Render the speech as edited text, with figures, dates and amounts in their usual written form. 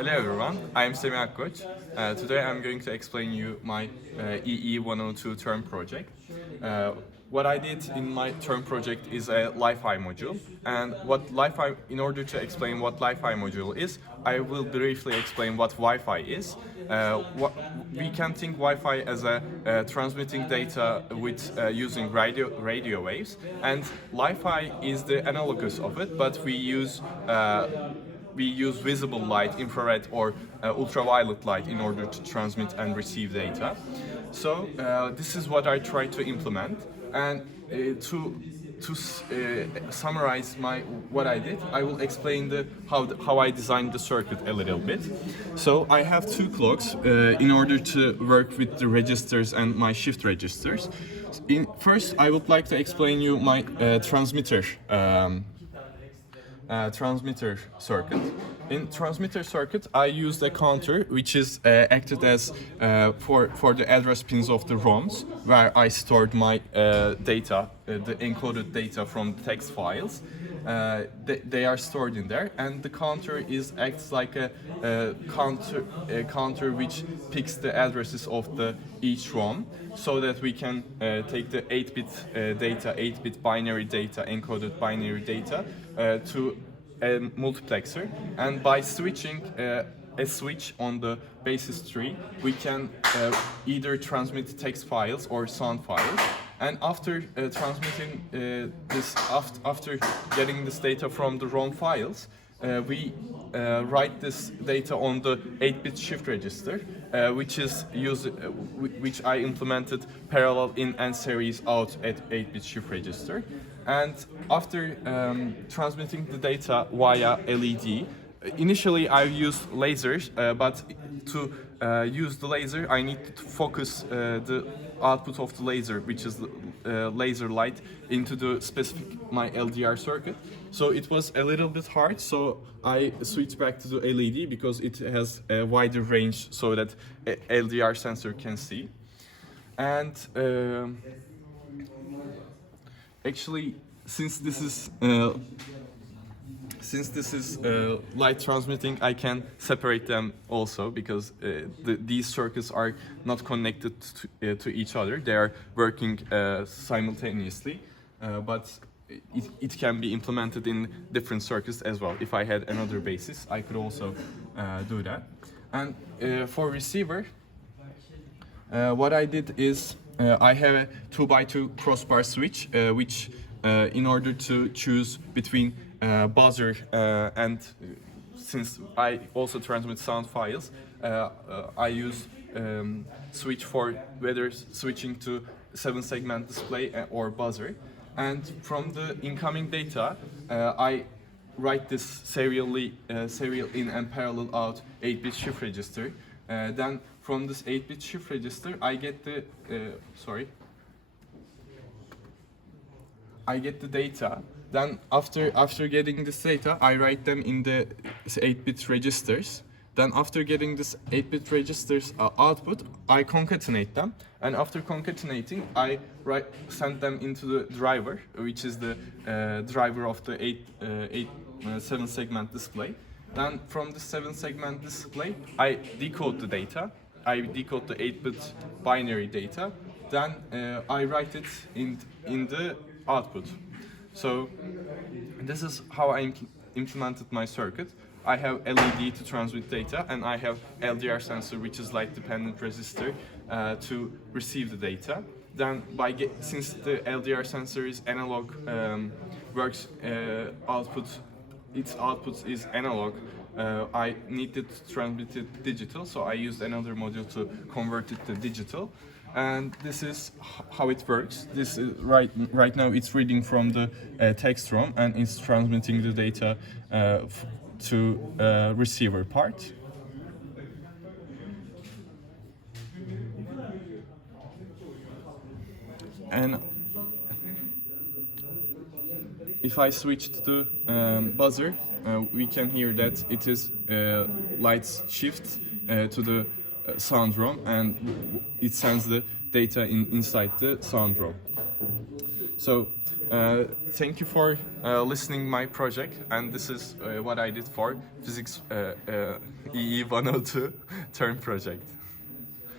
Hello everyone, I am Semih Akkoç. Today I'm going to explain you my EE102 term project. What I did in my term project is a Li-Fi module, and in order to explain what Li-Fi module is, I will briefly explain what Wi-Fi is. We can think Wi-Fi as transmitting data with using radio waves, and Li-Fi is the analogous of it, but we use visible light, infrared or ultraviolet light in order to transmit and receive data. So this is what I try to implement, and to summarize what I did, I will explain how I designed the circuit a little bit. So I have two clocks in order to work with the registers and my shift registers. First, I would like to explain you my transmitter circuit. In transmitter circuit, I used a counter which is acted as for the address pins of the ROMs, where I stored my data, the encoded data from the text files. They are stored in there, and the counter acts like a counter which picks the addresses of each ROM, so that we can take the 8-bit binary data, encoded binary data, to a multiplexer, and by switching a switch on the Basys3, we can either transmit text files or sound files. And after transmitting after getting this data from the ROM files, we write this data on the 8-bit shift register, which I implemented parallel in and series out at 8-bit shift register. And after transmitting the data via LED, initially I used lasers, but to use the laser, I need to focus the output of the laser, which is laser light, into the specific my LDR circuit. So it was a little bit hard, so I switched back to the LED because it has a wider range so that a LDR sensor can see. And actually, since this is light transmitting, I can separate them also, because these circuits are not connected to each other. They are working simultaneously, but it can be implemented in different circuits as well. If I had another basis, I could also do that. And for receiver, what I did is I have a 2x2 crossbar switch, which in order to choose between buzzer and since I also transmit sound files, I use switch for whether switching to 7-segment display or buzzer. And from the incoming data, I write this serial in and parallel out 8-bit shift register. Then from this 8-bit shift register, I get the data. Then after getting this data, I write them in the 8-bit registers. Then after getting this 8-bit registers output, I concatenate them. And after concatenating, I send them into the driver, which is the driver of the 7-segment display. Then from the 7-segment display, I decode the data. I decode the 8-bit binary data. Then I write it in the output. So this is how I implemented my circuit. I have LED to transmit data, and I have LDR sensor, which is light dependent resistor, to receive the data. Then since the LDR sensor is analog, its output is analog, I needed to transmit it digital, so I used another module to convert it to digital. And this is how it works. This is right now it's reading from the text ROM, and it's transmitting the data to receiver part. And if I switch to the buzzer, we can hear that it is lights shift to the sound ROM, and it sends the data inside the sound ROM. So thank you for listening my project, and this is what I did for physics EE102 term project.